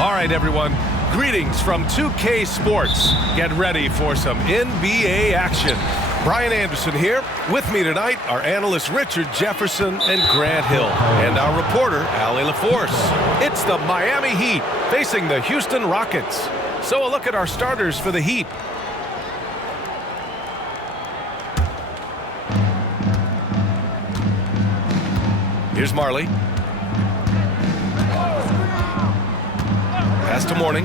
All right, everyone. Greetings from 2K Sports. Get ready for some NBA action. Brian Anderson here. With me tonight are analysts Richard Jefferson and Grant Hill, and our reporter, Allie LaForce. It's the Miami Heat facing the Houston Rockets. So a look at our starters for the Heat. Here's Marley. Pass to Morning.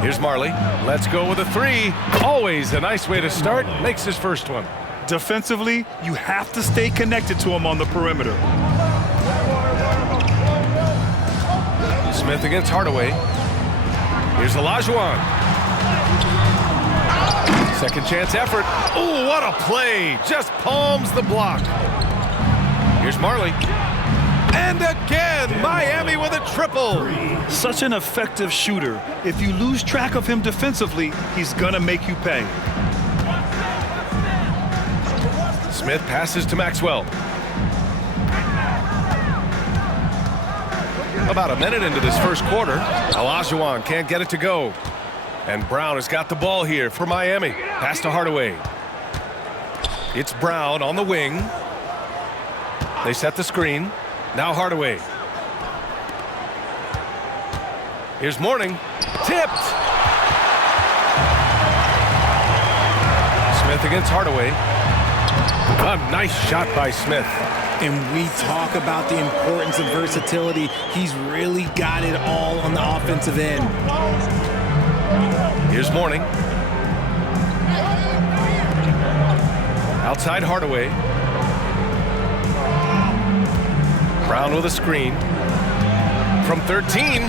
Here's Marley. Let's go with a three. Always a nice way to start. Makes his first one. Defensively, you have to stay connected to him on the perimeter. Smith against Hardaway. Here's Olajuwon. Second chance effort. Oh, what a play. Just palms the block. Here's Marley. And again, Miami with a triple. Such an effective shooter. If you lose track of him defensively, he's gonna make you pay. Smith passes to Maxwell. About a minute into this first quarter, Olajuwon can't get it to go. And Brown has got the ball here for Miami. Pass to Hardaway. It's Brown on the wing. They set the screen. Now Hardaway. Here's Morning. Tipped. Smith against Hardaway. A nice shot by Smith. And we talk about the importance of versatility. He's really got it all on the offensive end. Here's Morning. Outside Hardaway. Brown with a screen. From 13.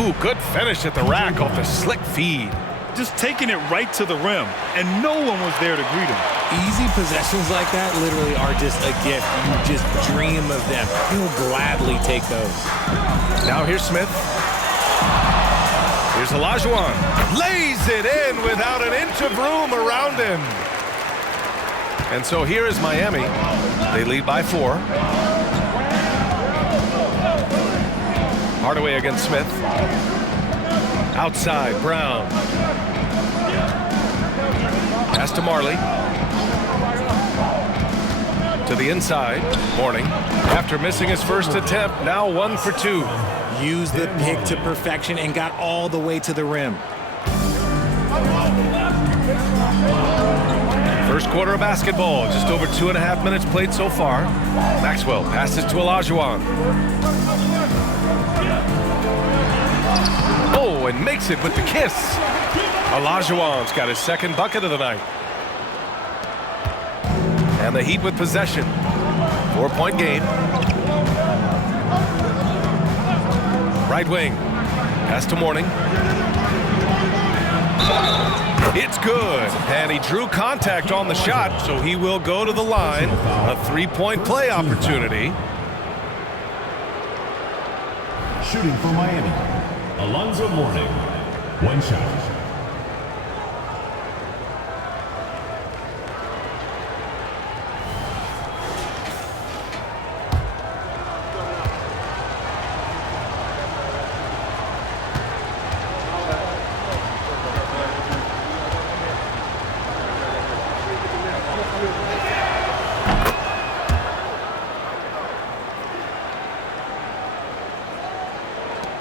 Ooh, good finish at the rack off the slick feed. Just taking it right to the rim, and no one was there to greet him. Easy possessions like that literally are just a gift. You just dream of them. He'll gladly take those. Now here's Smith. Here's Olajuwon. Lays it in without an inch of room around him. And so here is Miami. They lead by 4. Hardaway against Smith. Outside, Brown. Pass to Marley. To the inside, Morning. After missing his first attempt, now 1 for 2. Used the pick to perfection and got all the way to the rim. First quarter of basketball, just over 2.5 minutes played so far. Maxwell passes to Olajuwon. Oh, and makes it with the kiss. Olajuwon's got his second bucket of the night. And the Heat with possession. 4-point game. Right wing. Pass to Morning. It's good. And he drew contact on the shot, so he will go to the line. A 3-point play opportunity. Shooting for Miami, Alonzo Morning. 1 shot.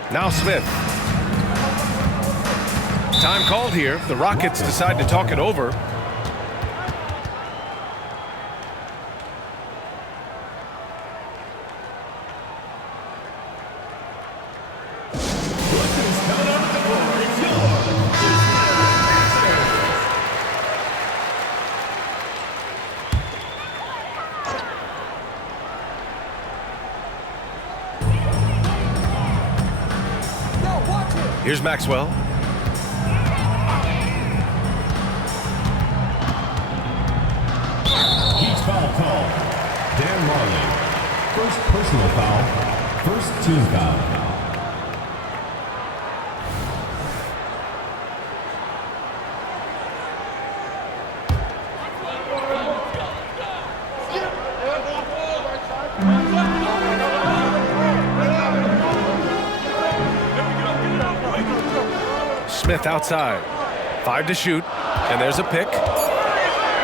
Now Smith. Time called here. The Rockets decide to talk it over. Here's Maxwell. Heat foul call. Dan Marley. First personal foul. First team foul. Smith outside. 5 to shoot. And there's a pick.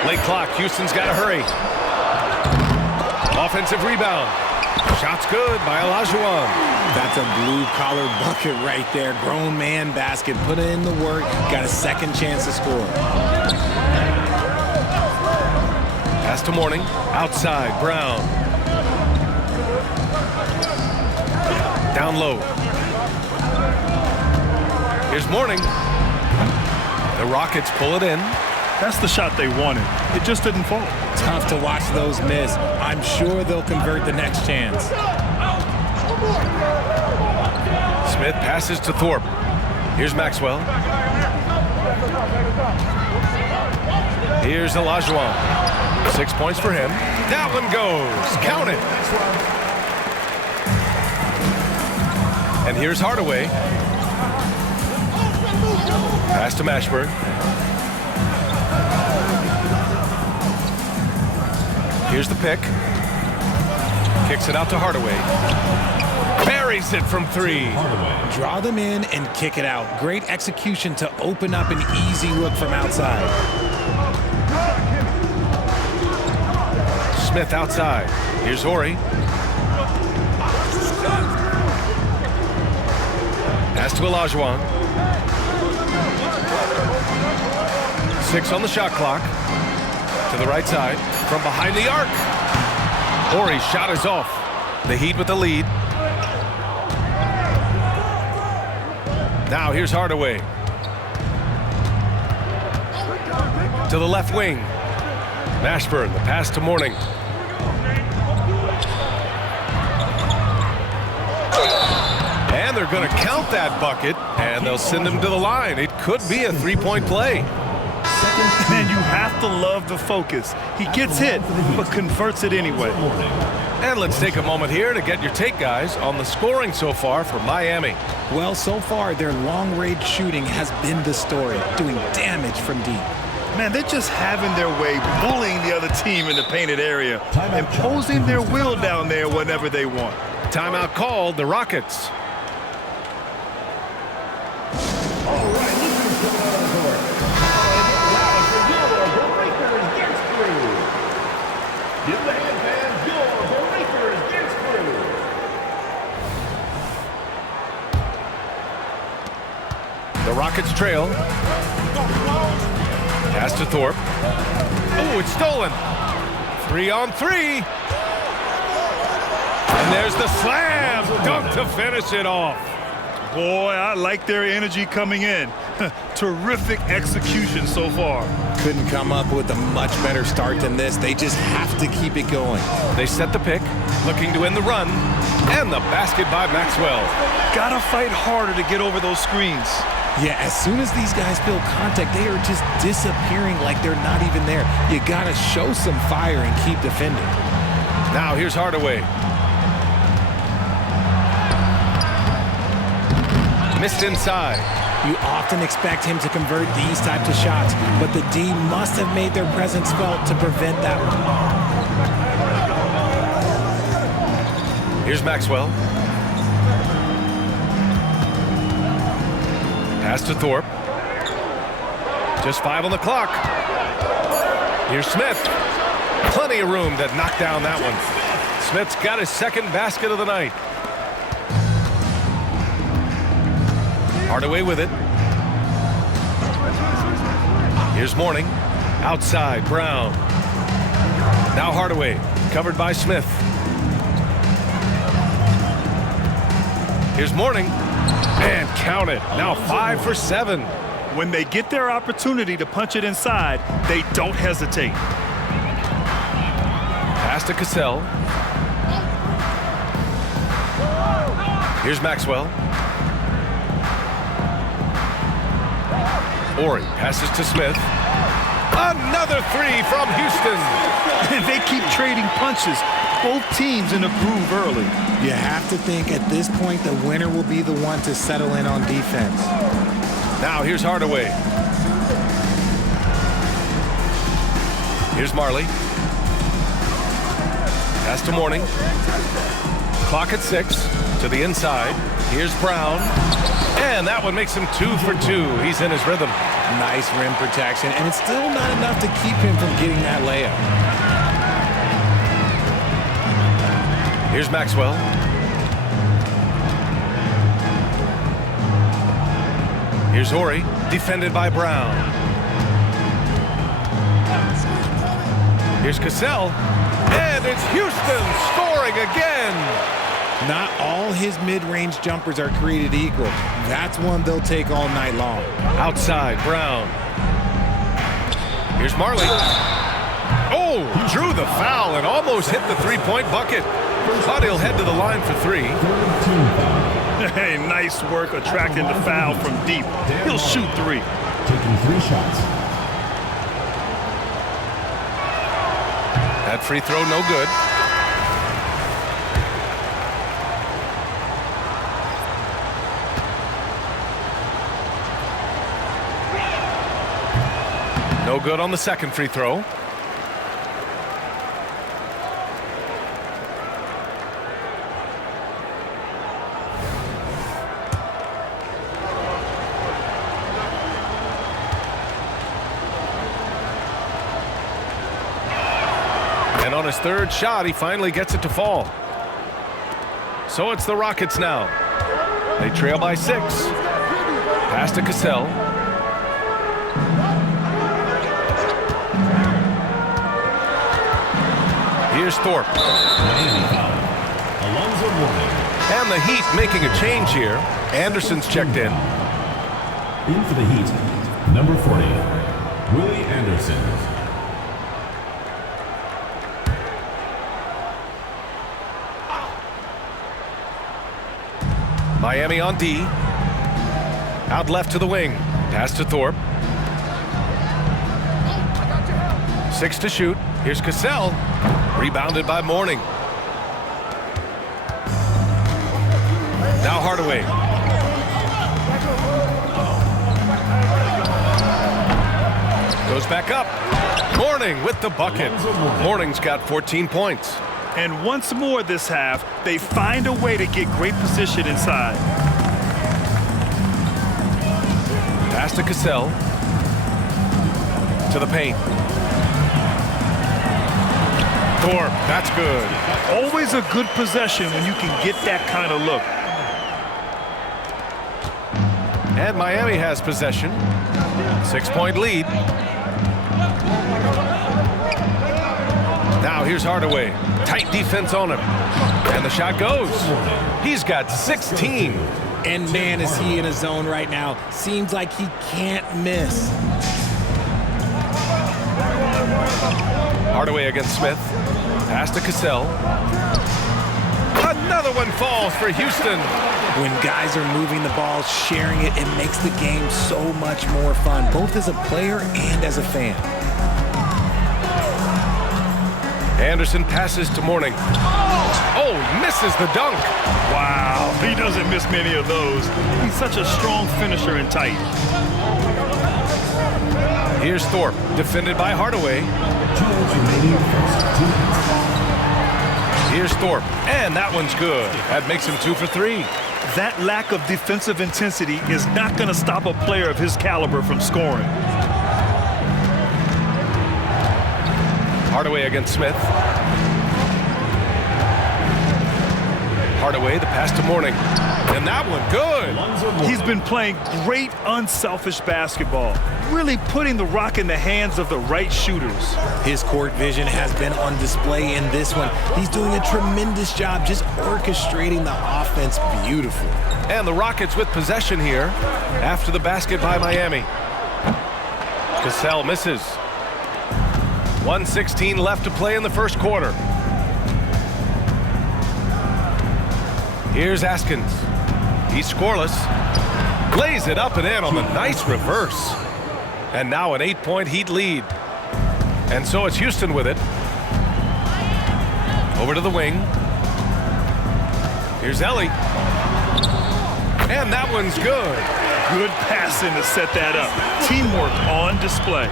Late clock. Houston's got to hurry. Offensive rebound. Shot's good by Olajuwon. That's a blue-collar bucket right there. Grown man basket. Put in the work. Got a second chance to score. Pass to Mourning. Outside. Brown. Down low. Here's Mourning. The Rockets pull it in. That's the shot they wanted. It just didn't fall. Tough to watch those miss. I'm sure they'll convert the next chance. Smith passes to Thorpe. Here's Maxwell. Here's Olajuwon. 6 points for him. That one goes. Count it. And here's Hardaway. Pass to Mashburn. Here's the pick. Kicks it out to Hardaway. Buries it from 3. Draw them in and kick it out. Great execution to open up an easy look from outside. Smith outside. Here's Horry. Pass to Olajuwon. 6 on the shot clock. To the right side. From behind the arc. Horry's shot is off. The Heat with the lead. Now here's Hardaway. To the left wing. Mashburn, the pass to Mourning. And they're going to count that bucket, and they'll send him to the line. It could be a 3-point play. Man, you have to love the focus. He gets hit, but converts it anyway. And let's take a moment here to get your take, guys, on the scoring so far for Miami. Well, so far, their long-range shooting has been the story, doing damage from deep. Man, they're just having their way, bullying the other team in the painted area, imposing their will down there whenever they want. Timeout called, the Rockets. The Rockets trail. Pass to Thorpe. Oh, it's stolen. 3 on 3. And there's the slam. Dunk to finish it off. Boy, I like their energy coming in. Terrific execution so far. Couldn't come up with a much better start than this. They just have to keep it going. They set the pick, looking to win the run. And the basket by Maxwell. Gotta fight harder to get over those screens. Yeah, as soon as these guys build contact, they are just disappearing like they're not even there. You gotta show some fire and keep defending. Now here's Hardaway. Missed inside. You often expect him to convert these types of shots, but the D must have made their presence felt to prevent that one. Here's Maxwell. Pass to Thorpe. Just 5 on the clock. Here's Smith. Plenty of room to knock down that one. Smith's got his second basket of the night. Hardaway with it. Here's Mourning. Outside, Brown. Now Hardaway, covered by Smith. Here's Mourning. And count it. Now 5 for 7. When they get their opportunity to punch it inside, they don't hesitate. Pass to Cassell. Here's Maxwell. Horry passes to Smith. Another 3 from Houston. They keep trading punches. Both teams in a groove early. You have to think at this point the winner will be the one to settle in on defense. Now here's Hardaway. Here's Marley. Pass to Mourning. Clock at 6. To the inside. Here's Brown. And that one makes him 2 for 2. He's in his rhythm. Nice rim protection, and it's still not enough to keep him from getting that layup. Here's Maxwell. Here's Horry, defended by Brown. Here's Cassell, and it's Houston scoring again. Not all his mid-range jumpers are created equal. That's one they'll take all night long. Outside, Brown. Here's Marley. Oh, drew the foul and almost hit the three-point bucket. Thought he'll head to the line for 3. Hey, nice work attracting the foul from deep. He'll shoot 3. Taking 3 shots. That free throw no good. No good on the second free throw. And on his third shot, he finally gets it to fall. So it's the Rockets now. They trail by 6. Pass to Cassell. Here's Thorpe. And the Heat making a change here. Anderson's checked in. In for the Heat, number 40, Willie Anderson. Miami on D. Out left to the wing. Pass to Thorpe. 6 to shoot. Here's Cassell. Rebounded by Mourning. Now Hardaway. Goes back up. Mourning with the bucket. Mourning's got 14 points. And once more this half, they find a way to get great position inside. Pass to Cassell. To the paint. Thorpe, that's good. Always a good possession when you can get that kind of look. And Miami has possession. 6-point lead. Now here's Hardaway. Tight defense on him. And the shot goes. He's got 16. And man, is he in a zone right now. Seems like he can't miss. Hardaway against Smith. Pass to Cassell. Another one falls for Houston. When guys are moving the ball, sharing it, it makes the game so much more fun, both as a player and as a fan. Anderson passes to Mourning. Oh, misses the dunk. Wow, he doesn't miss many of those. He's such a strong finisher and tight. Here's Thorpe, defended by Hardaway. 2 minutes remaining, first 2 minutes. Here's Thorpe, and that one's good. That makes him 2 for 3. That lack of defensive intensity is not going to stop a player of his caliber from scoring. Hardaway against Smith. Hardaway, the pass to Mourning. And that one, good. He's been playing great unselfish basketball, really putting the rock in the hands of the right shooters. His court vision has been on display in this one. He's doing a tremendous job just orchestrating the offense beautifully. And the Rockets with possession here after the basket by Miami. Cassell misses. 1:16 left to play in the first quarter. Here's Askins. He's scoreless. Lays it up and in on the nice reverse. And now an 8-point Heat lead. And so it's Houston with it. Over to the wing. Here's Ellie. And that one's good. Good passing to set that up. Teamwork on display.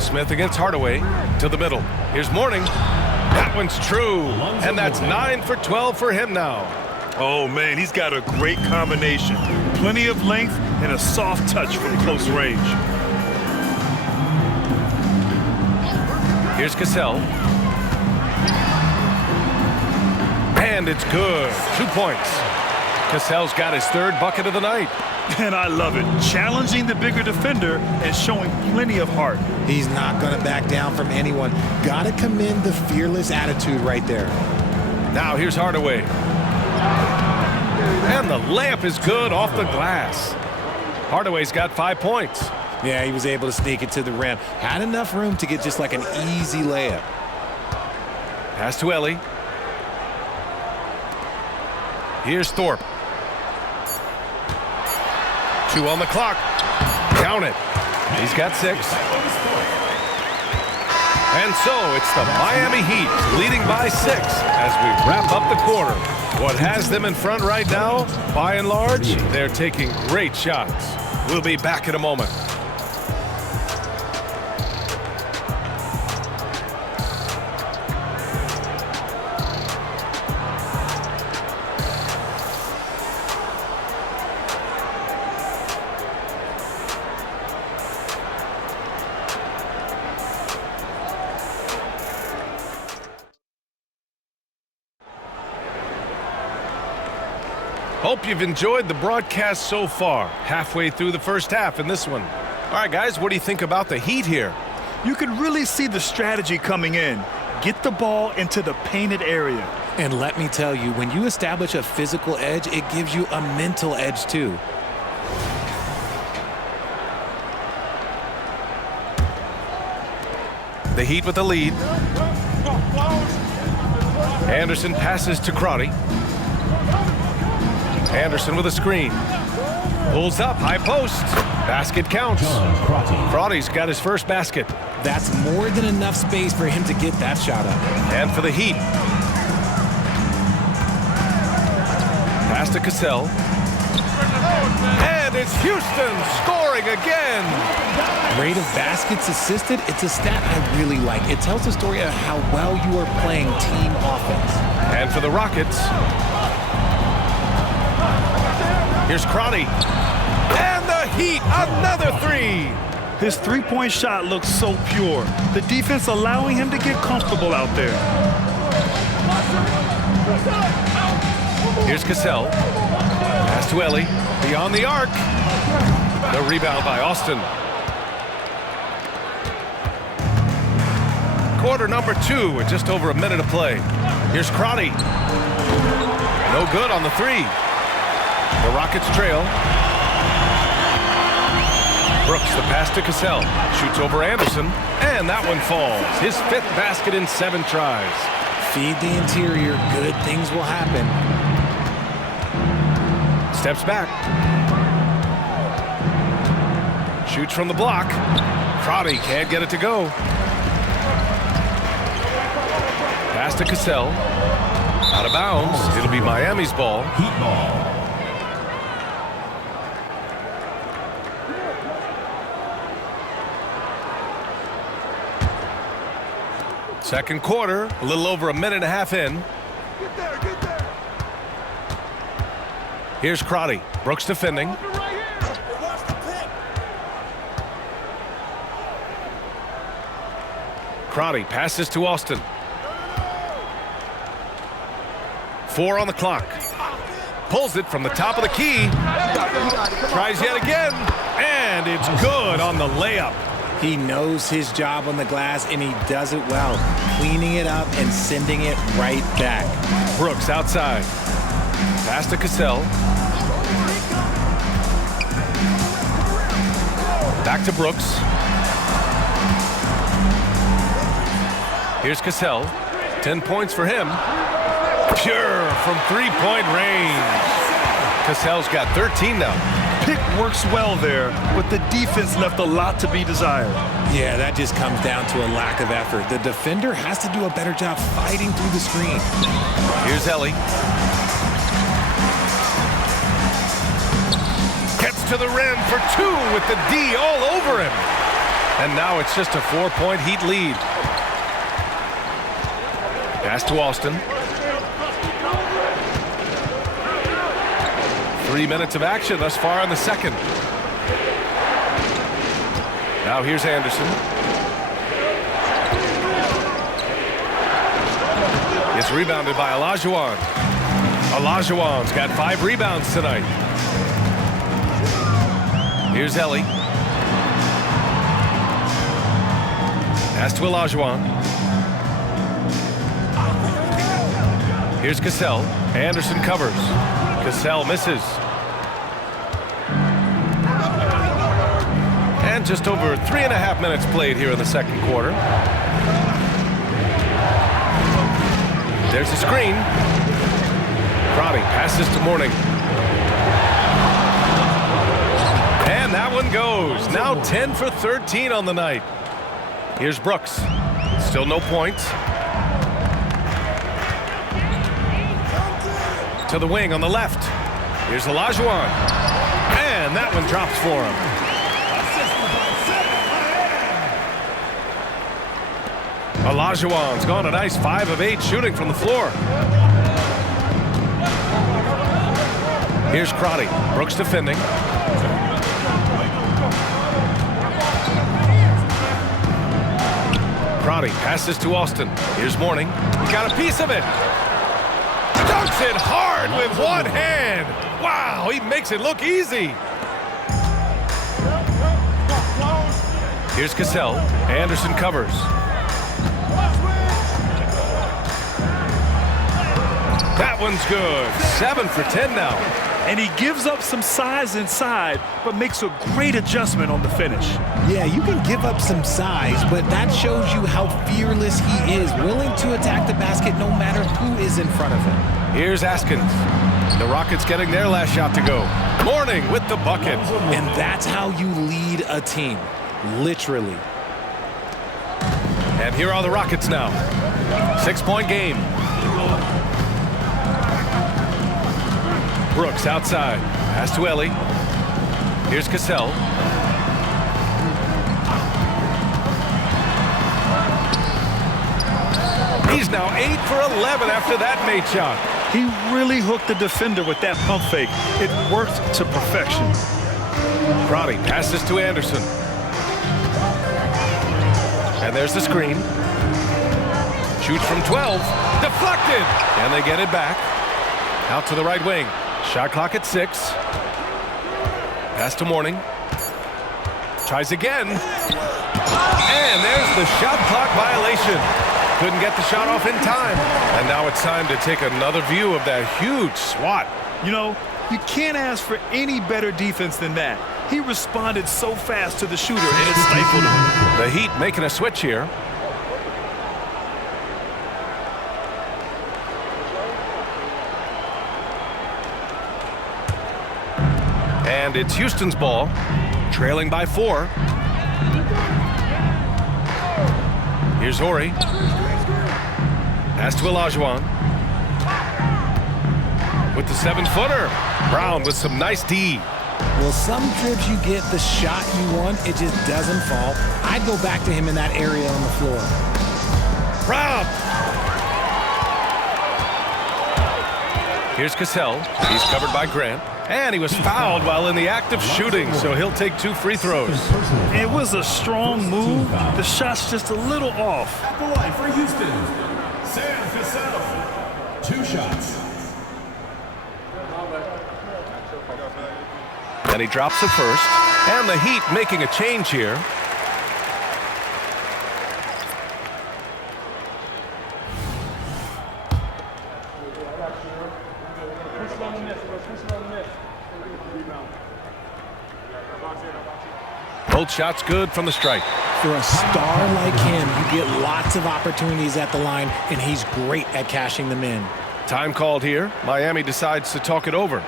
Smith against Hardaway to the middle. Here's Mourning. That one's true. And that's 9 for 12 for him now. Oh, man, he's got a great combination. Plenty of length and a soft touch from close range. Here's Cassell. And it's good. 2 points. Cassell's got his third bucket of the night. And I love it. Challenging the bigger defender and showing plenty of heart. He's not going to back down from anyone. Got to commend the fearless attitude right there. Now here's Hardaway. And the layup is good off the glass. Hardaway's got 5 points. Yeah, he was able to sneak it to the rim. Had enough room to get just like an easy layup. Pass to Ellie. Here's Thorpe. 2 on the clock. Count it. He's got 6. And so it's the Miami Heat leading by 6 as we wrap up the quarter. What has them in front right now, by and large, they're taking great shots. We'll be back in a moment. Hope you've enjoyed the broadcast so far. Halfway through the first half in this one. All right, guys, what do you think about the Heat here? You can really see the strategy coming in. Get the ball into the painted area. And let me tell you, when you establish a physical edge, it gives you a mental edge too. The Heat with the lead. Anderson passes to Crotty. Anderson with a screen. Pulls up, high post. Basket counts. Crotty's got his first basket. That's more than enough space for him to get that shot up. And for the Heat. Pass to Cassell. And it's Houston scoring again. Rate of baskets assisted, it's a stat I really like. It tells the story of how well you are playing team offense. And for the Rockets. Here's Crotty. And the Heat, another 3. His three-point shot looks so pure. The defense allowing him to get comfortable out there. Here's Cassell. Pass to Ellie. Beyond the arc. The rebound by Austin. Quarter number 2 with just over a minute of play. Here's Crotty. No good on the 3. The Rockets trail. Brooks, the pass to Cassell. Shoots over Anderson, and that one falls. His 5th basket in 7 tries. Feed the interior, good things will happen. Steps back. Shoots from the block. Crotty can't get it to go. Pass to Cassell. Out of bounds. It'll be Miami's ball. Heat ball. Second quarter, a little over a minute and a half in. Get there. Here's Crotty. Brooks defending. Crotty passes to Austin. 4 on the clock. Pulls it from the top of the key. Tries yet again. And it's good on the layup. He knows his job on the glass, and he does it well, cleaning it up and sending it right back. Brooks outside. Pass to Cassell. Back to Brooks. Here's Cassell. 10 points for him. Pure from 3-point range. Cassell's got 13 now. Pick works well there, but the defense left a lot to be desired. Yeah, that just comes down to a lack of effort. The defender has to do a better job fighting through the screen. Here's Ellie. Gets to the rim for 2 with the D all over him. And now it's just a 4-point Heat lead. Pass to Austin. 3 minutes of action thus far in the second. Now here's Anderson. It's rebounded by Olajuwon. Olajuwon's got 5 rebounds tonight. Here's Ellie. Pass to Olajuwon. Here's Cassell. Anderson covers. Cassell misses. And just over 3.5 minutes played here in the second quarter. There's a screen. Crotty passes to Mourning. And that one goes. Now 10 for 13 on the night. Here's Brooks. Still no points. To the wing on the left. Here's Olajuwon. And that one drops for him. Olajuwon's gone a nice 5 of 8 shooting from the floor. Here's Crotty. Brooks defending. Crotty passes to Austin. Here's Mourning. He got a piece of it. Dunks it hard with one hand. Wow, he makes it look easy. Here's Cassell. Anderson covers. That one's good. 7 for 10 now. And he gives up some size inside, but makes a great adjustment on the finish. Yeah, you can give up some size, but that shows you how fearless he is, willing to attack the basket no matter who is in front of him. Here's Askins. The Rockets getting their last shot to go. Mourning with the bucket. And that's how you lead a team, literally. And here are the Rockets now. 6-point game. Brooks outside. Pass to Ellie. Here's Cassell. He's now 8 for 11 after that made shot. He really hooked the defender with that pump fake. It worked to perfection. Crotty passes to Anderson. And there's the screen. Shoots from 12. Deflected. And they get it back. Out to the right wing. Shot clock at 6. Pass to Mourning. Tries again. And there's the shot clock violation. Couldn't get the shot off in time. And now it's time to take another view of that huge swat. You know, you can't ask for any better defense than that. He responded so fast to the shooter, and it stifled him. The Heat making a switch here. And it's Houston's ball, trailing by 4. Here's Horry. Pass to Olajuwon. With the 7-footer. Brown with some nice D. Well, some trips you get the shot you want, it just doesn't fall. I'd go back to him in that area on the floor. Brown. Here's Cassell. He's covered by Grant. And he was fouled while in the act of shooting, so he'll take 2 free throws. It was a strong move. The shot's just a little off. At the line for Houston, Sam Cassell. 2 shots. And he drops it first. And the Heat making a change here. Both shots good from the stripe. For a star like him, you get lots of opportunities at the line, and he's great at cashing them in. Time called here. Miami decides to talk it over.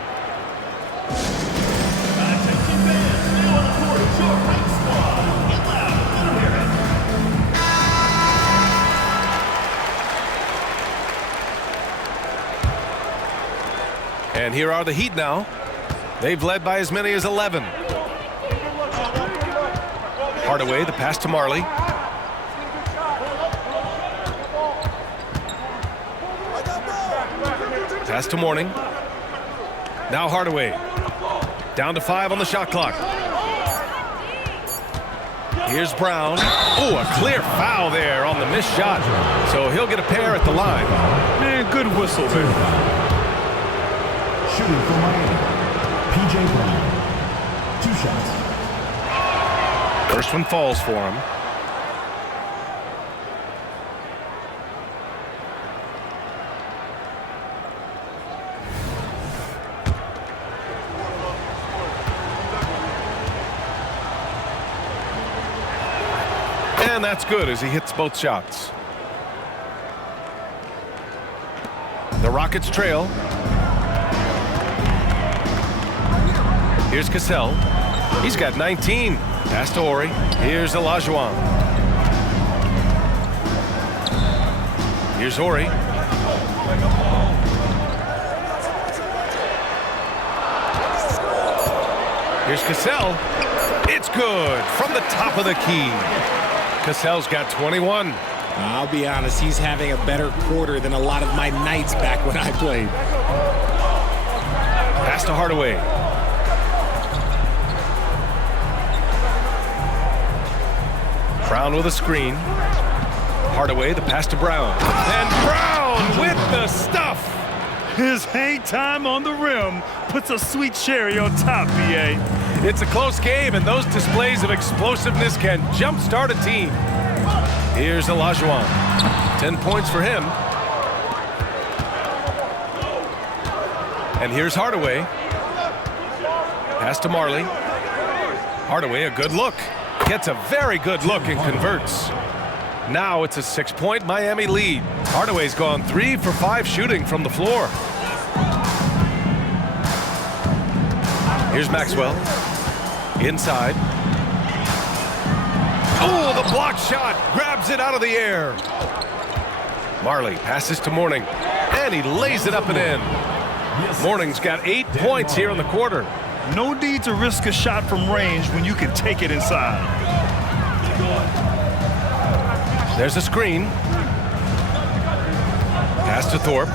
And here are the Heat now. They've led by as many as 11. Hardaway, the pass to Marley. Pass to Mourning. Now Hardaway. Down to 5 on the shot clock. Here's Brown. Oh, a clear foul there on the missed shot. So he'll get a pair at the line. Man, good whistle there. Shooting for Miami, P.J. Brown. 2 shots. First one falls for him. And that's good as he hits both shots. The Rockets trail. Here's Cassell. He's got 19. Pass to Ori. Here's Olajuwon. Here's Ori. Here's Cassell. It's good from the top of the key. Cassell's got 21. I'll be honest, he's having a better quarter than a lot of my nights back when I played. Pass to Hardaway. Brown with a screen. Hardaway, the pass to Brown. And Brown with the stuff. His hang time on the rim puts a sweet cherry on top, B.A. It's a close game, and those displays of explosiveness can jumpstart a team. Here's Olajuwon. 10 points for him. And here's Hardaway. Pass to Marley. Hardaway, a good look. Gets a very good look and converts. Now it's a 6-point Miami lead. Hardaway's gone 3 for 5 shooting from the floor. Here's Maxwell. Inside. Oh, the block shot. Grabs it out of the air. Marley passes to Mourning. And he lays it up and in. Mourning's got 8 points here in the quarter. No need to risk a shot from range when you can take it inside. There's a screen. Pass to Thorpe.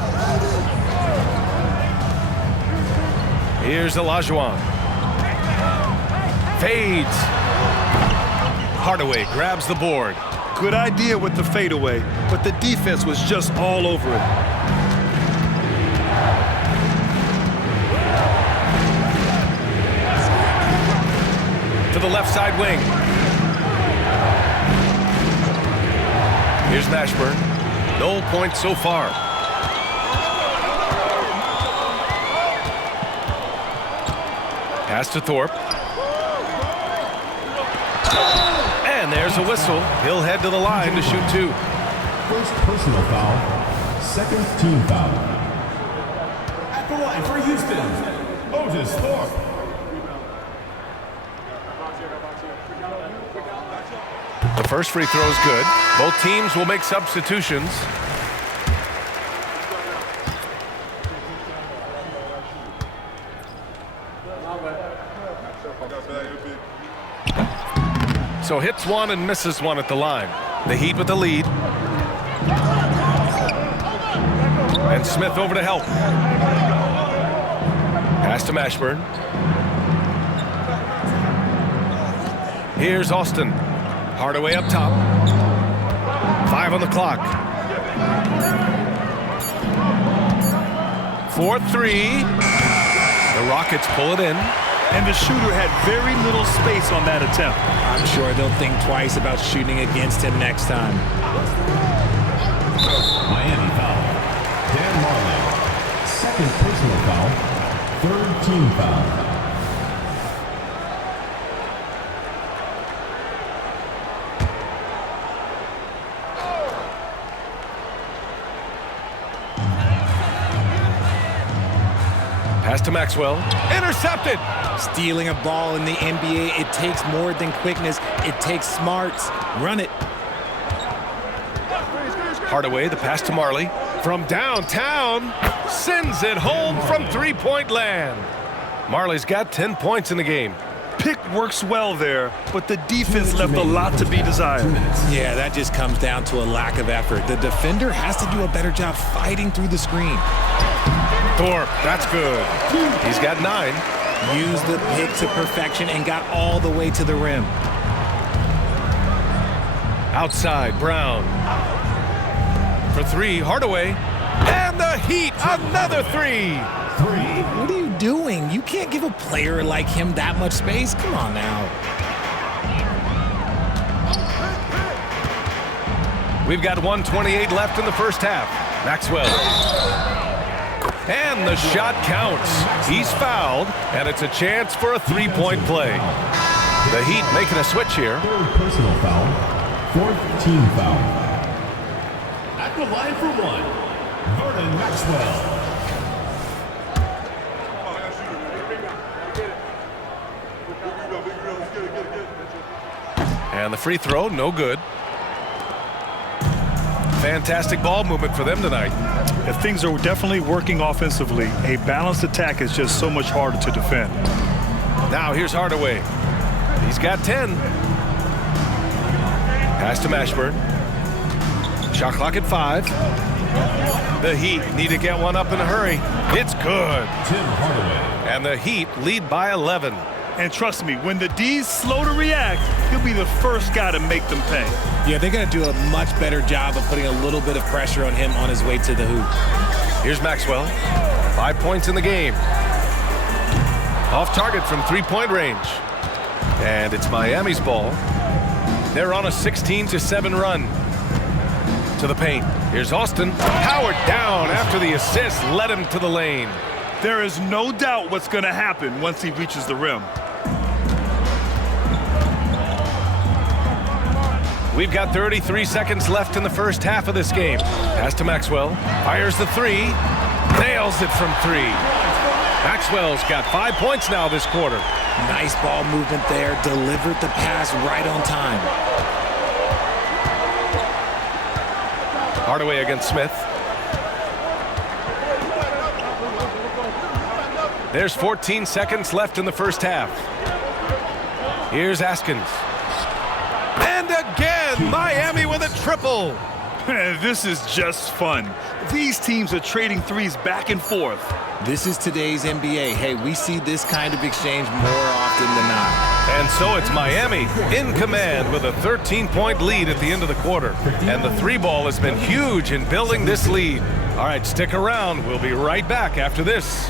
Here's Olajuwon. Fades. Hardaway grabs the board. Good idea with the fadeaway, but the defense was just all over it. To the left side wing. Here's Mashburn. No points so far. Pass to Thorpe. And there's a whistle. He'll head to the line to shoot 2. First personal foul, second team foul. At the line for Houston, Otis Thorpe. The first free throw is good. Both teams will make substitutions. So hits one and misses one at the line. The Heat with the lead. And Smith over to help. Pass to Mashburn. Here's Austin. Hardaway up top. 5 on the clock. 4-3. The Rockets pull it in. And the shooter had very little space on that attempt. I'm sure they'll think twice about shooting against him next time. Miami foul. Dan Marley. Second personal foul. Third team foul. Pass to Maxwell. Intercepted. Stealing a ball in the NBA, it takes more than quickness. It takes smarts. Run it. Hardaway, the pass to Marley. From downtown, sends it home from three-point land. Marley's got 10 points in the game. Pick works well there, but the defense left a lot to be desired. Yeah, that just comes down to a lack of effort. The defender has to do a better job fighting through the screen. Thorpe, that's good. He's got 9. Used the pick to perfection and got all the way to the rim. Outside, Brown. For three, Hardaway. And the Heat, another three. What are you doing? You can't give a player like him that much space. Come on now. We've got 1:28 left in the first half. Maxwell. And the shot counts. He's fouled, and it's a chance for a three-point play. The Heat making a switch here. Third personal foul. Fourth team foul. At the line for one, Vernon Maxwell. And the free throw, no good. Fantastic ball movement for them tonight. If things are definitely working offensively, a balanced attack is just so much harder to defend. Now here's Hardaway. He's got 10. Pass to Mashburn. Shot clock at 5. The Heat need to get one up in a hurry. It's good. Tim Hardaway. And the Heat lead by 11. And trust me, when the D's slow to react, he'll be the first guy to make them pay. Yeah, they're going to do a much better job of putting a little bit of pressure on him on his way to the hoop. Here's Maxwell. 5 points in the game. Off target from three-point range. And it's Miami's ball. They're on a 16-7 run. To the paint. Here's Austin. Powered down after the assist led him to the lane. There is no doubt what's going to happen once he reaches the rim. We've got 33 seconds left in the first half of this game. Pass to Maxwell. Fires the three. Nails it from 3. Maxwell's got 5 points now this quarter. Nice ball movement there. Delivered the pass right on time. Hardaway against Smith. There's 14 seconds left in the first half. Here's Askins. And again, Miami with a triple. This is just fun. These teams are trading threes back and forth. This is today's NBA. Hey, we see this kind of exchange more often than not. And so it's Miami in command with a 13-point lead at the end of the quarter. And the three ball has been huge in building this lead. All right, stick around. We'll be right back after this.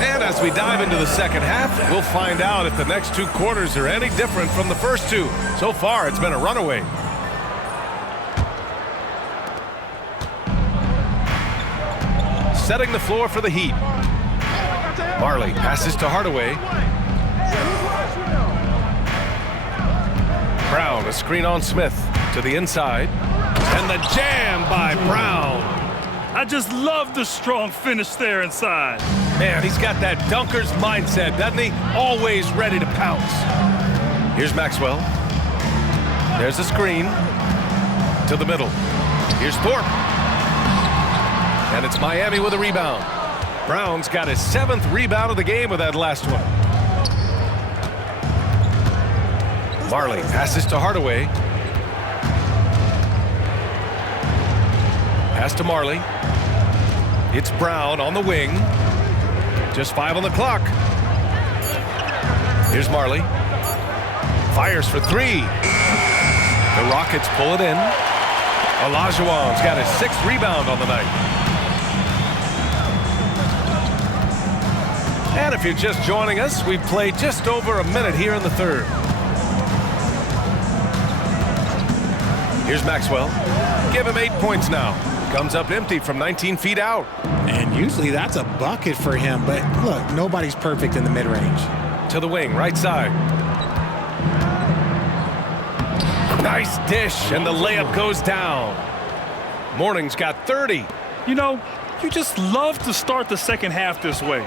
And as we dive into the second half, we'll find out if the next 2 quarters are any different from the first 2. So far, it's been a runaway. Setting the floor for the Heat. Marley passes to Hardaway. Brown, a screen on Smith to the inside. And the jam by Brown. I just love the strong finish there inside. Man, he's got that dunker's mindset, doesn't he? Always ready to pounce. Here's Maxwell. There's a screen. To the middle. Here's Thorpe. And it's Miami with a rebound. Brown's got his 7th rebound of the game with that last one. Marley passes to Hardaway. Pass to Marley. It's Brown on the wing. Just 5 on the clock. Here's Marley. Fires for 3. The Rockets pull it in. Olajuwon's got his 6th rebound on the night. And if you're just joining us, we've played just over a minute here in the third. Here's Maxwell. Give him 8 points now. Comes up empty from 19 feet out. And usually that's a bucket for him, but look, nobody's perfect in the mid-range. To the wing, right side. Nice dish, and the layup goes down. Morning's got 30. You know, You just love to start the second half this way.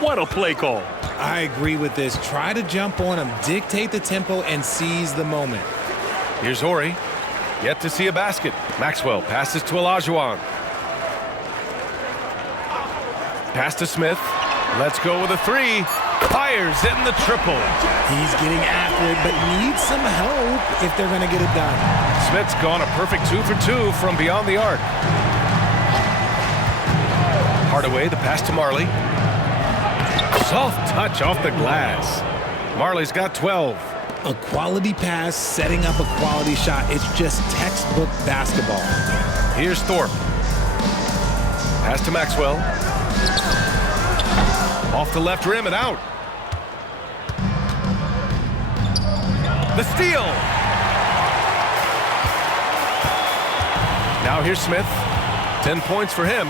What a play call. I agree with this. Try to jump on him, dictate the tempo, and seize the moment. Here's Horry. Yet to see a basket. Maxwell passes to Olajuwon. Pass to Smith. Let's go with a three. Fires in the triple. He's getting after it, but needs some help if they're going to get it done. Smith's gone a perfect 2 for 2 from beyond the arc. Hardaway, the pass to Marley. Soft touch off the glass. Marley's got 12. A quality pass, setting up a quality shot. It's just textbook basketball. Here's Thorpe. Pass to Maxwell. Off the left rim and out. The steal. Now here's Smith. 10 points for him.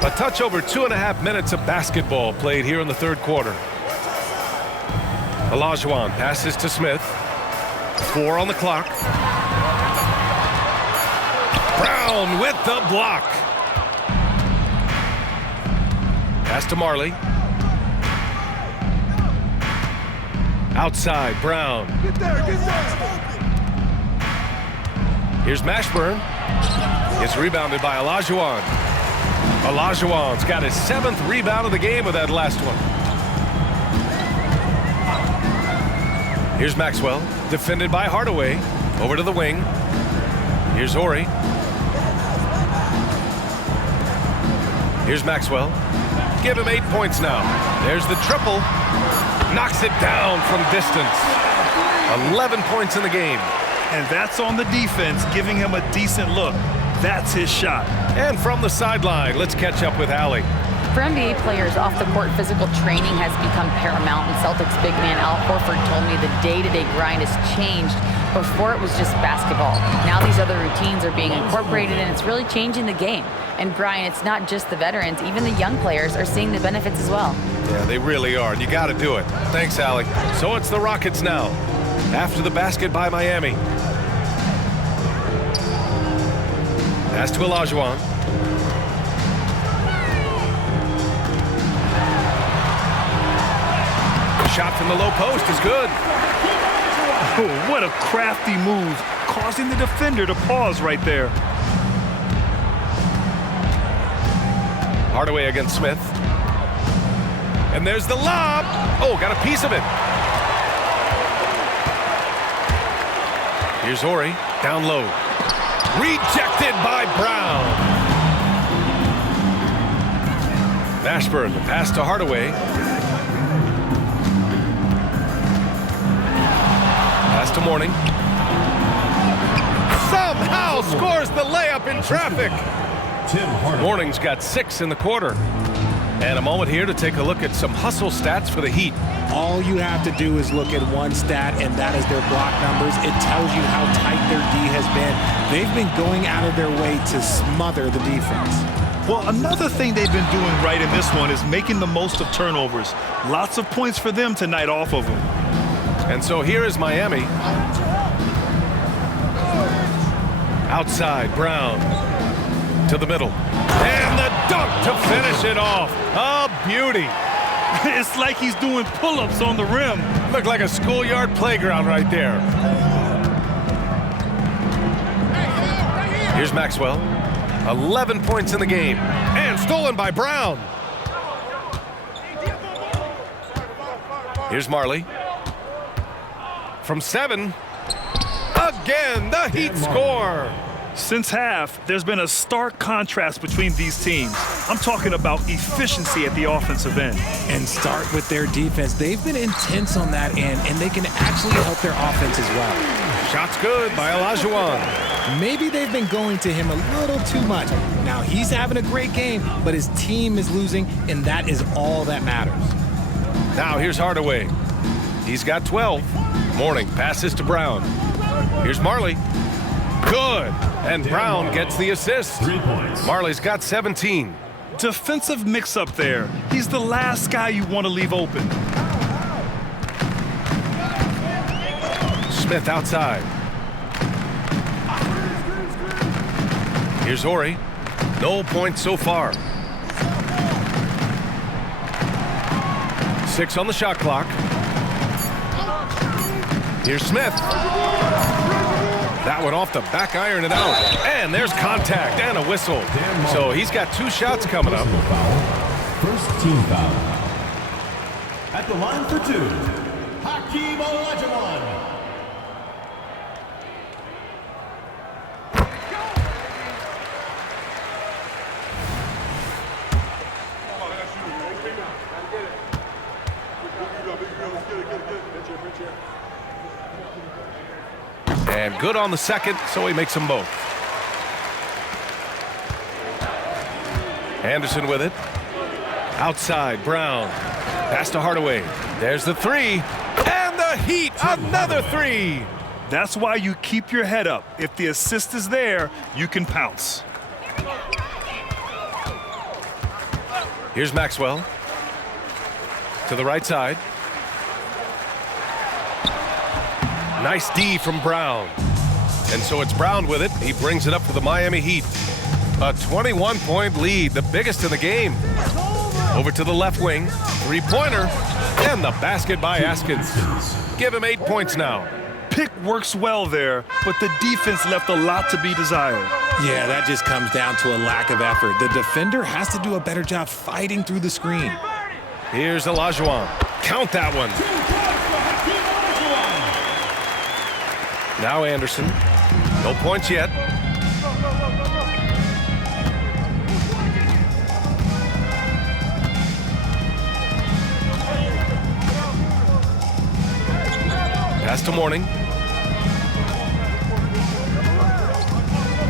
A touch over 2.5 minutes of basketball played here in the third quarter. Olajuwon passes to Smith. 4 on the clock. Brown with the block. Pass to Marley. Outside, Brown. Get there. Here's Mashburn. It's rebounded by Olajuwon. Olajuwon's got his 7th rebound of the game with that last one. Here's Maxwell, defended by Hardaway. Over to the wing. Here's Horry. Here's Maxwell. Give him 8 points now. There's the triple. Knocks it down from distance. 11 points in the game. And that's on the defense, giving him a decent look. That's his shot. And from the sideline, let's catch up with Allie. For NBA players, off-the-court physical training has become paramount, and Celtics big man Al Horford told me the day-to-day grind has changed. Before it was just basketball. Now these other routines are being incorporated, and it's really changing the game. And Brian, it's not just the veterans, even the young players are seeing the benefits as well. Yeah, they really are, and you got to do it. Thanks, Allie. So it's the Rockets now, after the basket by Miami. Pass to Olajuwon. Shot from the low post is good. Oh, what a crafty move, causing the defender to pause right there. Hardaway against Smith. And there's the lob. Oh, got a piece of it. Here's Horry, down low. Rejected by Brown. Mashburn, the pass to Hardaway. Pass to Mourning. Somehow scores the layup in traffic. Mourning's got 6 in the quarter. And a moment here to take a look at some hustle stats for the Heat. All you have to do is look at one stat, and that is their block numbers. It tells you how tight their D has been. They've been going out of their way to smother the defense. Well, another thing they've been doing right in this one is making the most of turnovers. Lots of points for them tonight off of them. And so here is Miami. Outside, Brown. To the middle. And the dunk to finish it off. A beauty. It's like he's doing pull-ups on the rim. Looked like a schoolyard playground right there. Here's Maxwell. 11 points in the game. And stolen by Brown. Here's Marley. From 7. Again, the Heat score. Since half, there's been a stark contrast between these teams. I'm talking about efficiency at the offensive end. And start with their defense. They've been intense on that end, and they can actually help their offense as well. Shot's good by Olajuwon. Maybe they've been going to him a little too much. Now, he's having a great game, but his team is losing, and that is all that matters. Now here's Hardaway. He's got 12. Mourning passes to Brown. Here's Marley. Good. And Brown gets the assist. 3 points. Marley's got 17. Defensive mix-up there. He's the last guy you want to leave open. Smith outside. Here's Ori. No points so far. 6 on the shot clock. Here's Smith. That one off the back iron and out. And there's contact and a whistle. So he's got 2 shots coming up. First team foul. At the line for 2, Hakeem Olajuwon. And good on the second, so he makes them both. Anderson with it. Outside, Brown. Pass to Hardaway. There's the 3. And the Heat, another 3. That's why you keep your head up. If the assist is there, you can pounce. Here's Maxwell. To the right side. Nice D from Brown. And so it's Brown with it. He brings it up for the Miami Heat. A 21-point lead, the biggest in the game. Over to the left wing. 3-pointer. And the basket by Askins. Give him 8 points now. Pick works well there, but the defense left a lot to be desired. Yeah, that just comes down to a lack of effort. The defender has to do a better job fighting through the screen. Here's Olajuwon. Count that one. Now Anderson. No points yet. Pass to Mourning.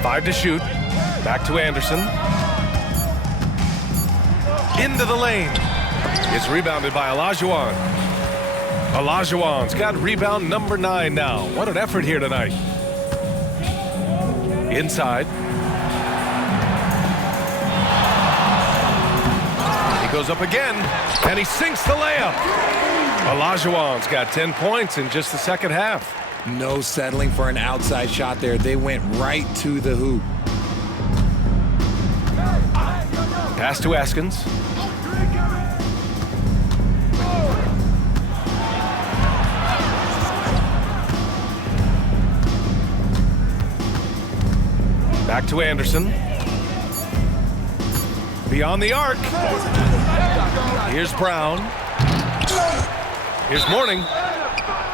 5 to shoot. Back to Anderson. Into the lane. It's rebounded by Olajuwon. Olajuwon's got rebound number 9 now. What an effort here tonight. Inside. He goes up again, and he sinks the layup. Olajuwon's got 10 points in just the second half. No settling for an outside shot there. They went right to the hoop. Pass to Askins. Back to Anderson. Beyond the arc. Here's Brown. Here's Mourning.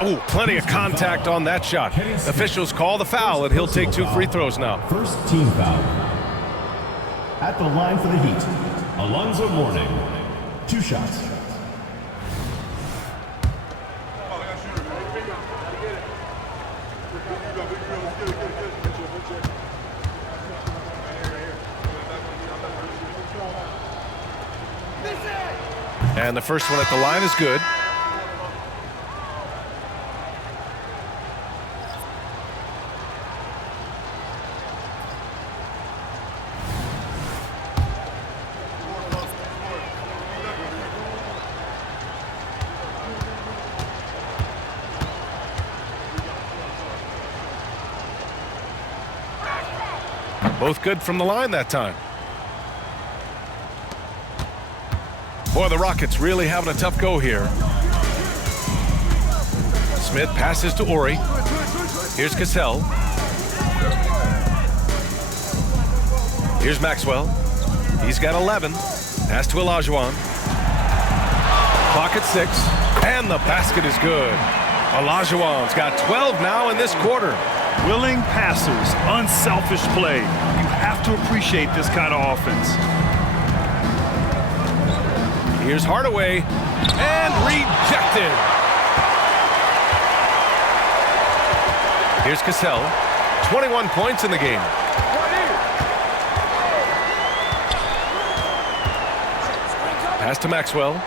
Oh, plenty of contact on that shot. Officials call the foul, and he'll take 2 free throws now. First team foul. At the line for the Heat, Alonzo Mourning. 2 shots. And the first one at the line is good. Both good from the line that time. Boy, the Rockets really having a tough go here. Smith passes to Ori. Here's Cassell. Here's Maxwell. He's got 11. Pass to Olajuwon. Clock at 6. And the basket is good. Olajuwon's got 12 now in this quarter. Willing passers, unselfish play. You have to appreciate this kind of offense. Here's Hardaway, and rejected. Here's Cassell, 21 points in the game. Pass to Maxwell.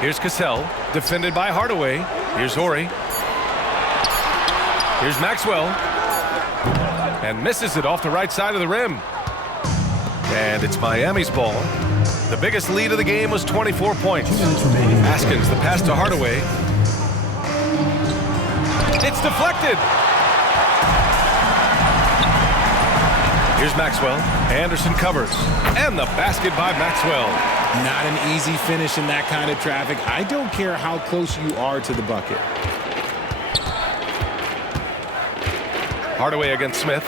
Here's Cassell, defended by Hardaway. Here's Ori. Here's Maxwell, and misses it off the right side of the rim. And it's Miami's ball. The biggest lead of the game was 24 points. Askins, the pass to Hardaway. It's deflected. Here's Maxwell. Anderson covers. And the basket by Maxwell. Not an easy finish in that kind of traffic. I don't care how close you are to the bucket. Hardaway against Smith.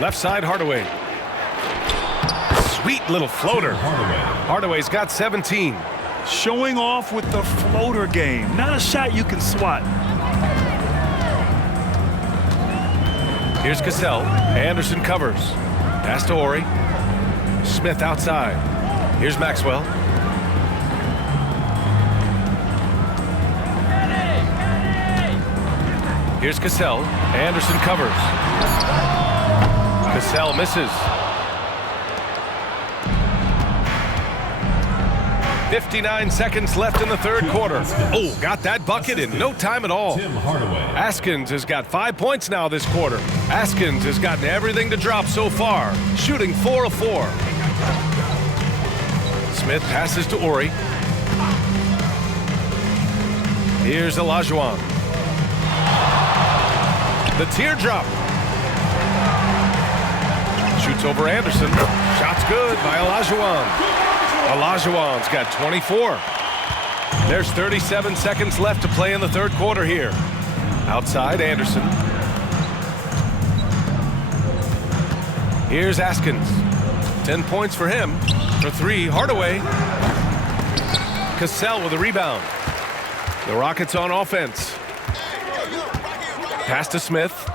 Left side, Hardaway. Sweet little floater. Hardaway's got 17. Showing off with the floater game. Not a shot you can swat. Here's Cassell. Anderson covers. Pass to Ori. Smith outside. Here's Maxwell. Here's Cassell. Anderson covers. Cassell misses. 59 seconds left in the third quarter. Oh, got that bucket in no time at all. Askins has got 5 points now this quarter. Askins has gotten everything to drop so far, shooting 4 of 4. Smith passes to Ori. Here's Olajuwon. The teardrop. Shoots over Anderson. Shot's good by Olajuwon. Olajuwon's got 24. There's 37 seconds left to play in the third quarter here. Outside, Anderson. Here's Askins. 10 points for him. For 3, Hardaway. Cassell with a rebound. The Rockets on offense. Pass to Smith.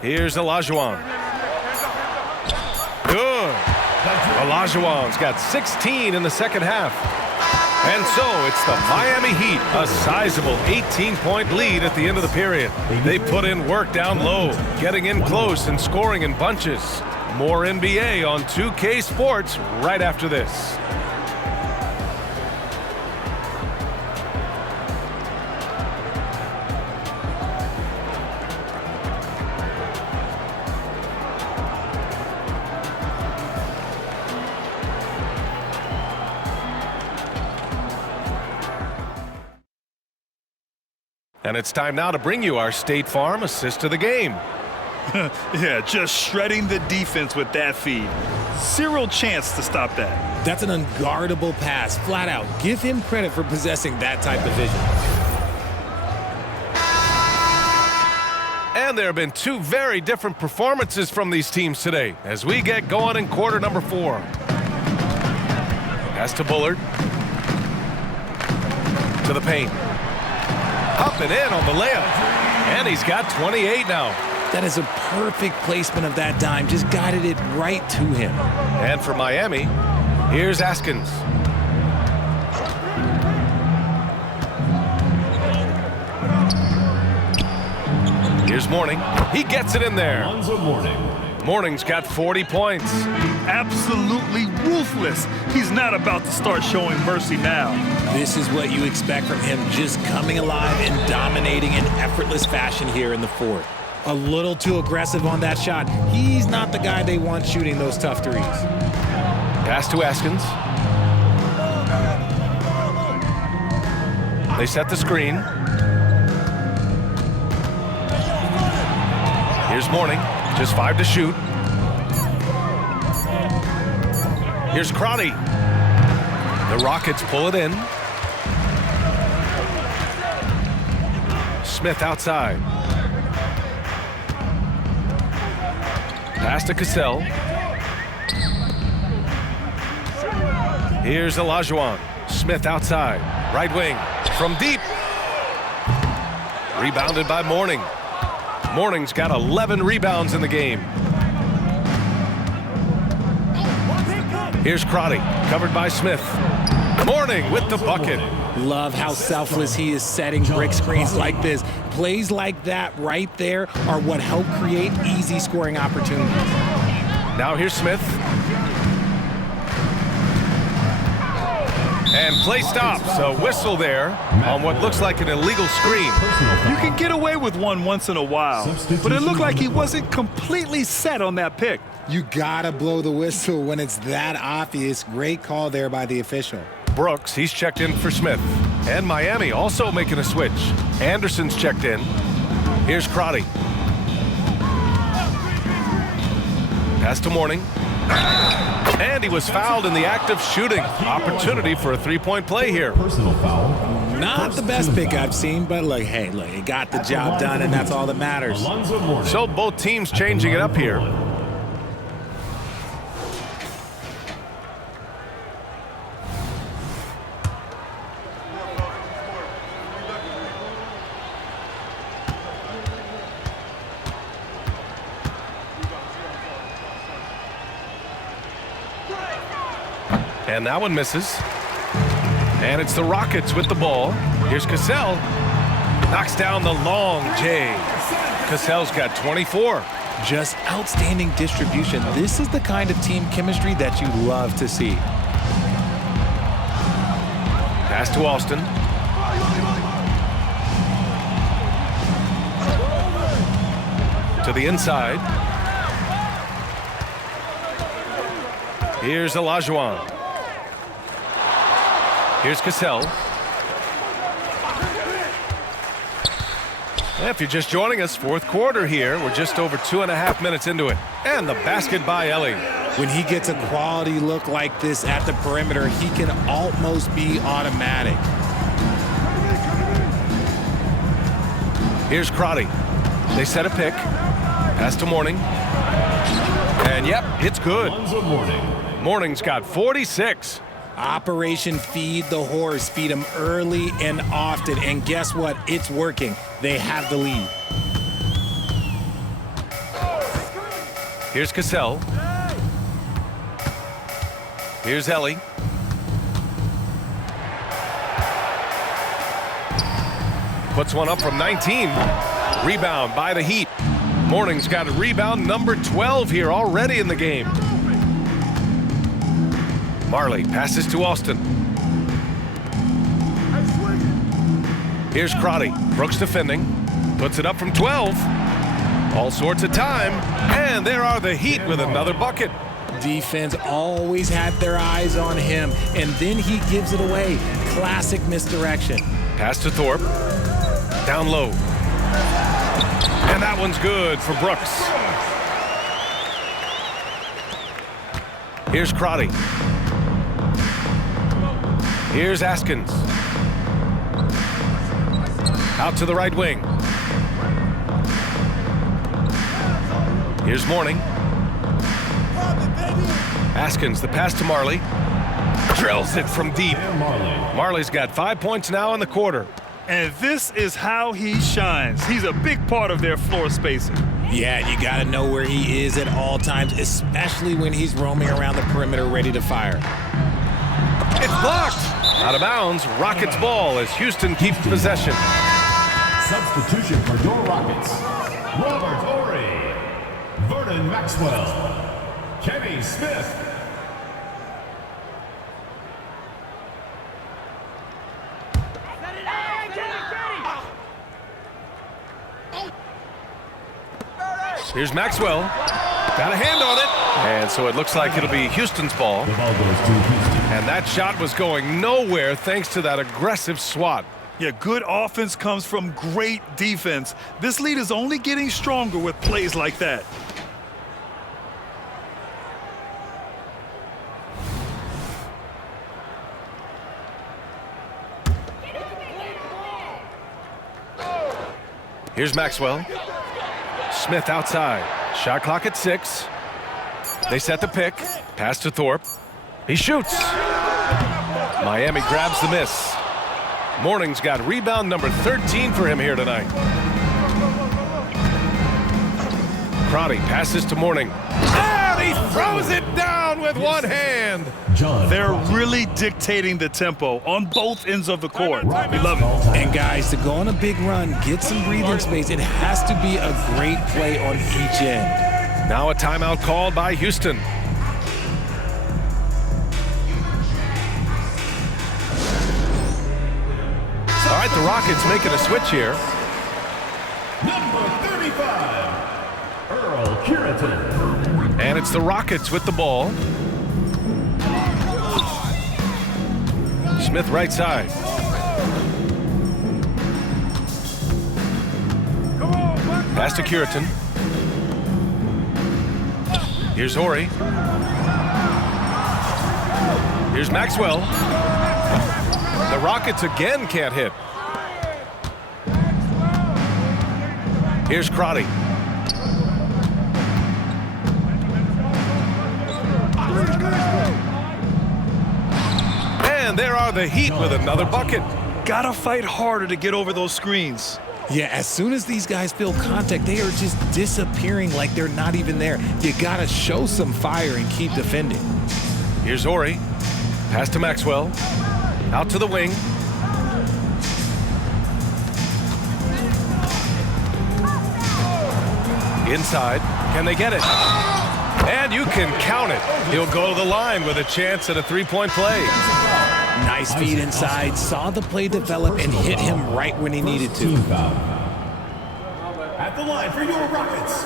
Here's Olajuwon. Good. Olajuwon's got 16 in the second half. And so it's the Miami Heat, a sizable 18-point lead at the end of the period. They put in work down low, getting in close and scoring in bunches. More NBA on 2K Sports right after this. And it's time now to bring you our State Farm assist of the game. Yeah, just shredding the defense with that feed. Zero chance to stop that. That's an unguardable pass, flat out. Give him credit for possessing that type of vision. And there have been 2 very different performances from these teams today as we get going in quarter number 4. Pass to Bullard. To the paint. Up and in on the layup. And he's got 28 now. That is a perfect placement of that dime. Just guided it right to him. And for Miami, here's Askins. Here's Mourning. He gets it in there. Mourning's got 40 points. Absolutely ruthless. He's not about to start showing mercy now. This is what you expect from him, just coming alive and dominating in effortless fashion here in the fourth. A little too aggressive on that shot. He's not the guy they want shooting those tough threes. Pass to Askins. They set the screen. Here's Mourning. Just 5 to shoot. Here's Crotty. The Rockets pull it in. Smith outside. Pass to Cassell. Here's Olajuwon. Smith outside. Right wing. From deep. Rebounded by Mourning. Mourning's got 11 rebounds in the game. Here's Crotty, covered by Smith. Mourning with the bucket. Love how selfless he is setting brick screens like this. Plays like that right there are what help create easy scoring opportunities. Now here's Smith. And play stops. A whistle there on what looks like an illegal screen. You can get away with one once in a while, but it looked like he wasn't completely set on that pick. You gotta blow the whistle when it's that obvious. Great call there by the official. Brooks, he's checked in for Smith. And Miami also making a switch. Anderson's checked in. Here's Crotty. Pass to Mourning. And he was fouled in the act of shooting. Opportunity for a three-point play here. Personal foul. Not the best pick I've seen, but look, hey, look, he got the job done, and that's all that matters. So both teams changing it up here. And that one misses. And it's the Rockets with the ball. Here's Cassell. Knocks down the long J. Cassell's got 24. Just outstanding distribution. This is the kind of team chemistry that you love to see. Pass to Alston. To the inside. Here's Olajuwon. Here's Cassell. If you're just joining us, fourth quarter here. We're just over 2.5 minutes into it. And the basket by Ellie. When he gets a quality look like this at the perimeter, he can almost be automatic. Here's Crotty. They set a pick. Pass to Mourning. And yep, it's good. Mourning's got 46. Operation Feed the Horse. Feed him early and often. And guess what? It's working. They have the lead. Here's Cassell. Here's Ellie. Puts one up from 19. Rebound by the Heat. Mourning's got a rebound number 12 here already in the game. Marley passes to Alston. Here's Crotty. Brooks defending. Puts it up from 12. All sorts of time. And there are the Heat with another bucket. Defense always had their eyes on him, and then he gives it away. Classic misdirection. Pass to Thorpe. Down low. And that one's good for Brooks. Here's Crotty. Here's Askins. Out to the right wing. Here's Mourning. Askins, the pass to Marley. Drills it from deep. Marley's got 5 points now in the quarter. And this is how he shines. He's a big part of their floor spacing. Yeah, you got to know where he is at all times, especially when he's roaming around the perimeter ready to fire. It's blocked. Out of bounds, Rockets ball as Houston keeps possession. Substitution for your Rockets. Robert Horry. Vernon Maxwell. Kenny Smith. Here's Maxwell. Got a hand on it. And so it looks like it'll be Houston's ball. The ball goes to Houston. And that shot was going nowhere thanks to that aggressive swat. Yeah, good offense comes from great defense. This lead is only getting stronger with plays like that. Here's Maxwell. Smith outside. Shot clock at 6. They set the pick. Pass to Thorpe. He shoots. Miami grabs the miss. Mourning's got rebound number 13 for him here tonight. Crotty passes to Mourning. And he throws it down with one hand. They're really dictating the tempo on both ends of the court. We love it. And guys, to go on a big run, get some breathing space, it has to be a great play on each end. Now a timeout called by Houston. All right, the Rockets making a switch here. Number 35, Earl Cureton. And it's the Rockets with the ball. Smith right side. Pass to Curitan. Here's Horry. Here's Maxwell. The Rockets again can't hit. Here's Crotty. And there are the Heat with another bucket. Gotta fight harder to get over those screens. Yeah, as soon as these guys feel contact, they are just disappearing like they're not even there. You gotta show some fire and keep defending. Here's Horry. Pass to Maxwell. Out to the wing. Inside. Can they get it? And you can count it. He'll go to the line with a chance at a three-point play. Nice feed inside. Saw the play develop and hit him right when he needed to. At the line for your Rockets,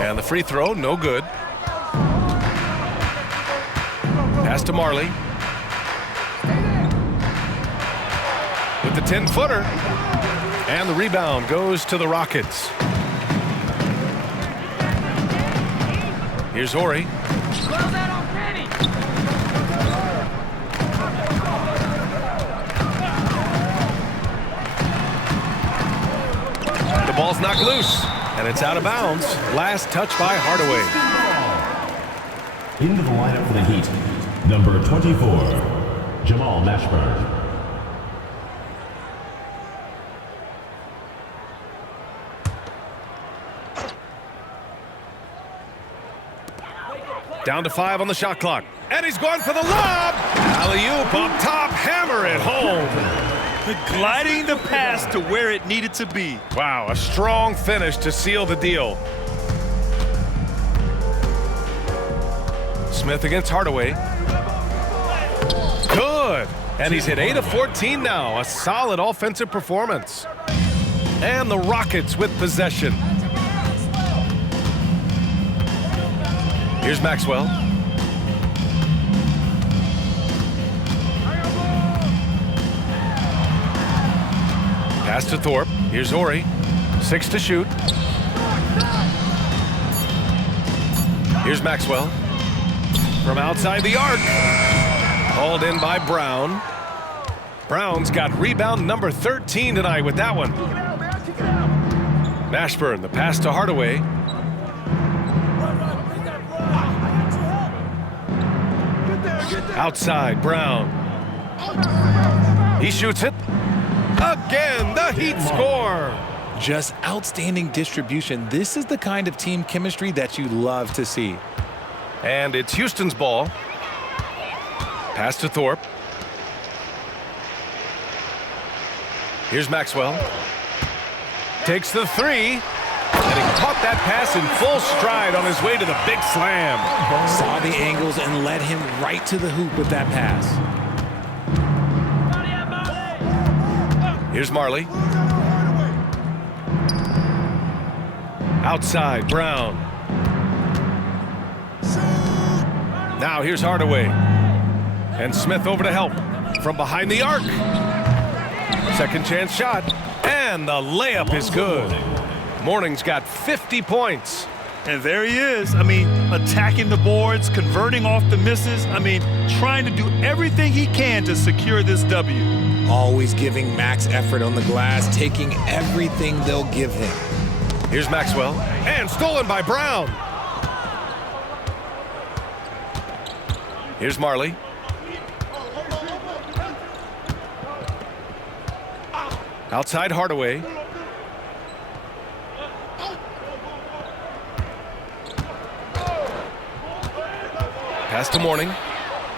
And the free throw, no good. Pass to Marley. With the 10-footer. And the rebound goes to the Rockets. Here's Horry. The ball's knocked loose, and it's out of bounds. Last touch by Hardaway. into the lineup for the Heat, number 24, Jamal Mashburn. Down to 5 on the shot clock. And he's going for the lob. Alley-oop up top. Hammer it home. Gliding the pass to where it needed to be. Wow, a strong finish to seal the deal. Smith against Hardaway. Good. And he's hit 8 of 14 now. A solid offensive performance. And the Rockets with possession. Here's Maxwell. Pass to Thorpe. Here's Horry. 6 to shoot. Here's Maxwell. From outside the arc. Hauled in by Brown. Brown's got rebound number 13 tonight with that one. Mashburn, the pass to Hardaway. Outside, Brown. He shoots it. Again, the Heat score. Just outstanding distribution. This is the kind of team chemistry that you love to see. And it's Houston's ball. Pass to Thorpe. Here's Maxwell. Takes the 3. And he caught that pass in full stride on his way to the big slam. Saw the angles and led him right to the hoop with that pass. Here's Marley. Outside, Brown. Now here's Hardaway. And Smith over to help. From behind the arc. Second chance shot. And the layup is good. Morning's got 50 points. And there he is. I mean, attacking the boards, converting off the misses. I mean, trying to do everything he can to secure this W. Always giving max effort on the glass, taking everything they'll give him. Here's Maxwell. And stolen by Brown. Here's Marley. Outside Hardaway. Pass to Morning.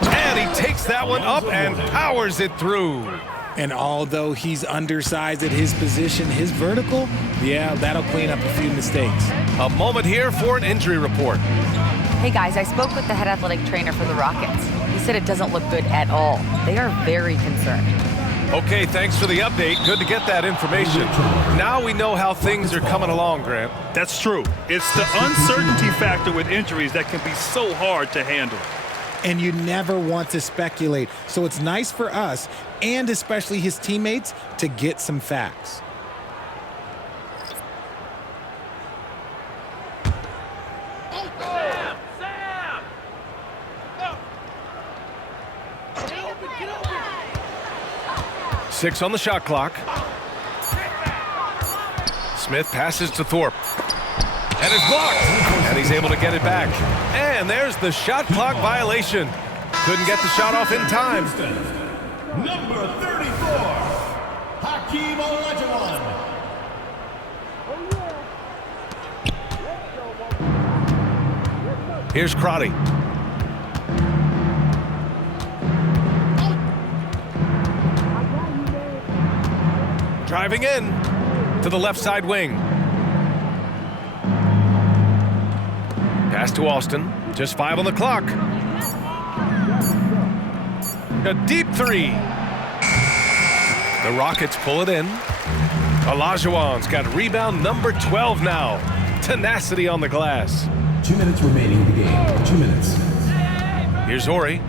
And he takes that one up and powers it through. And although he's undersized at his position, his vertical, yeah, that'll clean up a few mistakes. A moment here for an injury report. Hey guys, I spoke with the head athletic trainer for the Rockets. He said it doesn't look good at all. They are very concerned. Okay, thanks for the update. Good to get that information. Now we know how things are coming along, Grant. That's true. It's the uncertainty factor with injuries that can be so hard to handle. And you never want to speculate. So it's nice for us, and especially his teammates, to get some facts. Six on the shot clock. Smith passes to Thorpe. And it's blocked. And he's able to get it back. And there's the shot clock violation. Couldn't get the shot off in time. Number 34, Hakeem Olajuwon. Here's Crotty. Driving in to the left side wing. Pass to Austin. Just 5 on the clock. A deep three. The Rockets pull it in. Olajuwon's got rebound number 12 now. Tenacity on the glass. 2 minutes remaining in the game. 2 minutes. Here's Ori.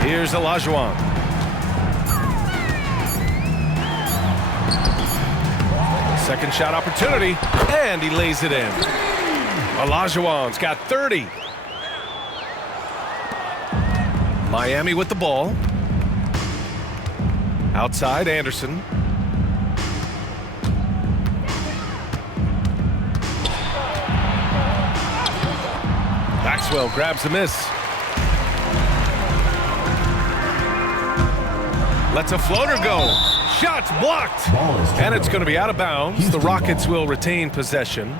Here's Olajuwon. Second shot opportunity, and he lays it in. Olajuwon's got 30. Miami with the ball. Outside, Anderson. Maxwell grabs the miss. Lets a floater go. Shots blocked. And it's going to be out of bounds. The Rockets will retain possession.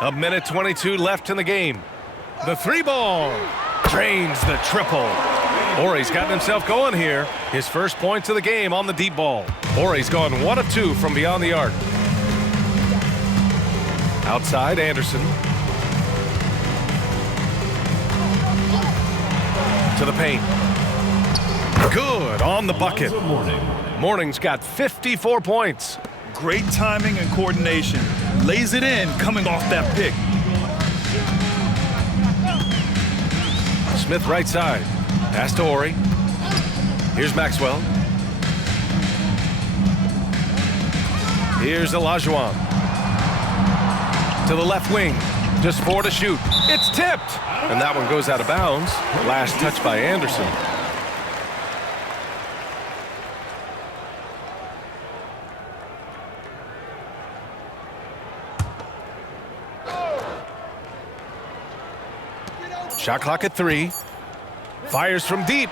A minute 22 left in the game. The three ball drains the triple. Ori's gotten himself going here. His first points of the game on the deep ball. Ori's gone 1 of 2 from beyond the arc. Outside, Anderson. To the paint. Good on the bucket. Morning's got 54 points. Great timing and coordination. Lays it in coming off that pick. Smith right side. Pass to Ori. Here's Maxwell. Here's Olajuwon. To the left wing. Just 4 to shoot. It's tipped. And that one goes out of bounds. Last touch by Anderson. Shot clock at 3. Fires from deep.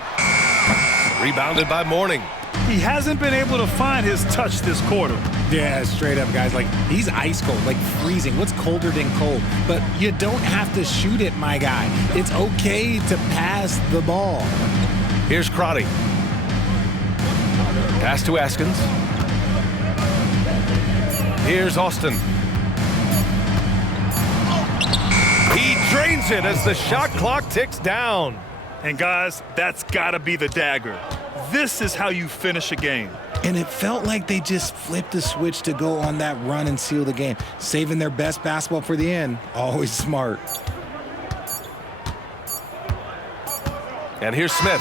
Rebounded by Morning. He hasn't been able to find his touch this quarter. Yeah, straight up, guys. Like, he's ice cold, like freezing. What's colder than cold? But you don't have to shoot it, my guy. It's okay to pass the ball. Here's Crotty. Pass to Askins. Here's Austin. He drains it as the shot clock ticks down. And guys, that's gotta be the dagger. This is how you finish a game. And it felt like they just flipped the switch to go on that run and seal the game. Saving their best basketball for the end. Always smart. And here's Smith.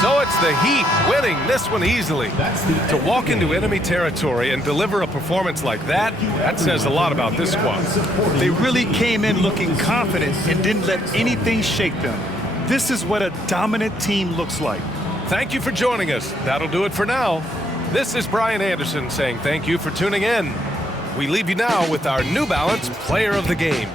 So it's the Heat winning this one easily. To walk into enemy territory and deliver a performance like that, that says a lot about this squad. They really came in looking confident and didn't let anything shake them. This is what a dominant team looks like. Thank you for joining us. That'll do it for now. This is Brian Anderson saying thank you for tuning in. We leave you now with our New Balance Player of the Game.